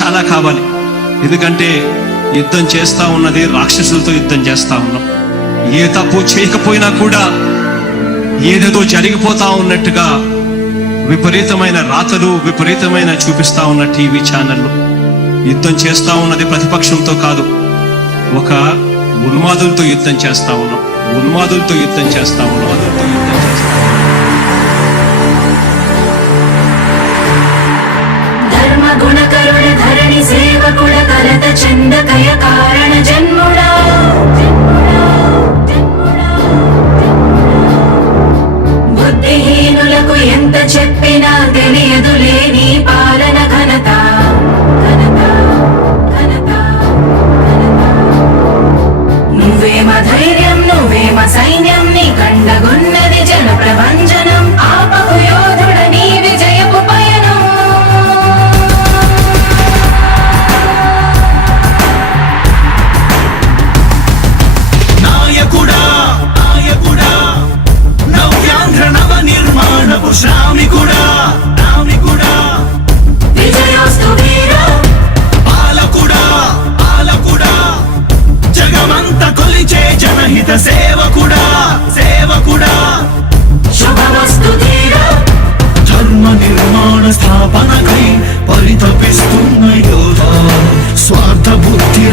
చాలా కావాలి. ఎందుకంటే యుద్ధం చేస్తూ ఉన్నది రాక్షసులతో యుద్ధం చేస్తూ ఉన్నాం. ఏ తప్పు చేయకపోయినా కూడా ఏదేదో జరిగిపోతా ఉన్నట్టుగా విపరీతమైన రాతలు విపరీతమైన చూపిస్తా ఉన్న టీవీ ఛానళ్ళు. యుద్ధం చేస్తూ ఉన్నది ప్రతిపక్షంతో కాదు. ఒక ఉన్మాదులతో యుద్ధం చేస్తూ ఉన్నాం. ఉన్మాదులతో యుద్ధం చేస్తూ ఉన్నాం. దయగా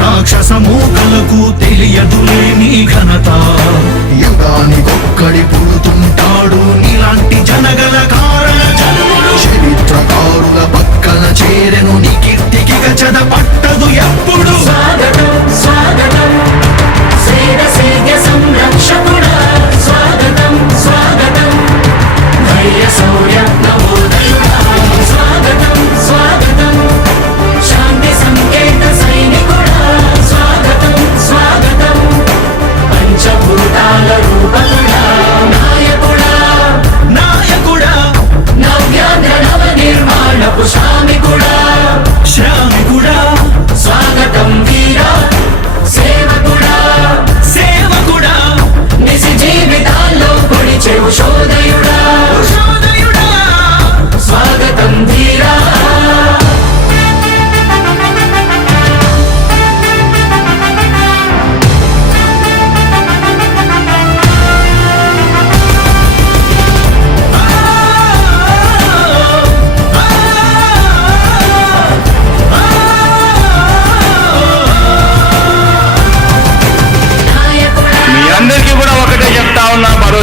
రాక్షసమూకలకు తెలియదు లేని ఘనత. యుగానికొక్కడి పుడుతుంటాడు నీలాంటి జనగల కారణ చరిత్రకారుల పక్కన చేరెను నీ కీర్తికి గచద పట్టదు ఎప్పుడు.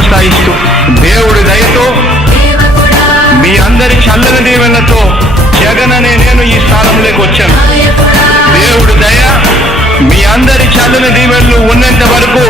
కొనసాగిస్తూ దేవుడి దయతో మీ అందరి చల్లని దీవెనతో జగన్ అనే నేను ఈ స్థానంలోకి వచ్చాను. దేవుడి దయ మీ అందరి చల్లని దీవెనలు ఉన్నంత వరకు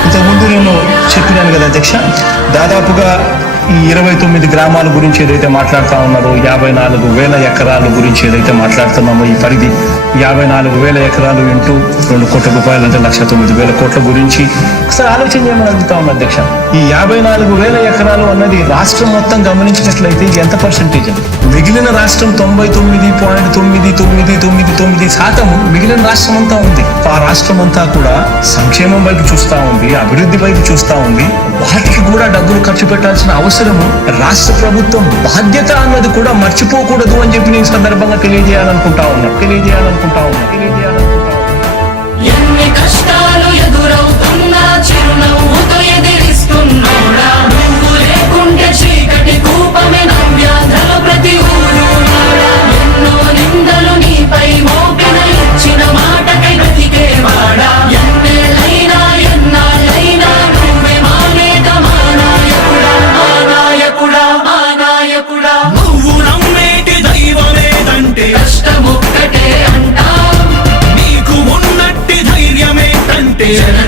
ఇంతకుముందు నేను చెప్పినాను కదా అధ్యక్ష దాదాపుగా ఈ ఇరవై తొమ్మిది గ్రామాల గురించి ఏదైతే మాట్లాడుతా ఉన్నారో యాభై నాలుగు వేల ఎకరాల గురించి ఏదైతే మాట్లాడుతున్నామో ఈ పరిధి యాభై నాలుగు వేల ఎకరాలు ఇంటూ రెండు కోట్ల రూపాయలు అంటే లక్ష తొమ్మిది వేల కోట్ల గురించి ఒకసారి ఆలోచన చేయమని అడుగుతా ఉన్నా అధ్యక్ష. ఈ యాభై నాలుగు వేల ఎకరాలు అన్నది రాష్ట్రం మొత్తం గమనించినట్లయితే ఎంత పర్సెంటేజ్ అండి? మిగిలిన రాష్ట్రం తొంభై తొమ్మిది పాయింట్ తొమ్మిది తొమ్మిది తొమ్మిది తొమ్మిది శాతం మిగిలిన రాష్ట్రం అంతా ఉంది. ఆ రాష్ట్రం అంతా కూడా సంక్షేమం వైపు చూస్తా ఉంది అభివృద్ధి వైపు చూస్తా ఉంది. వాటికి కూడా డబ్బులు ఖర్చు పెట్టాల్సిన అవసరము. రాష్ట్ర ప్రభుత్వం బాధ్యత అన్నది కూడా మర్చిపోకూడదు అని చెప్పి నేను ఈ సందర్భంగా తెలియజేయాలనుకుంటా ఉన్నా. తెలియజేయాలనుకుంటా ఉన్నా. తెలియజేయాలి Yeah.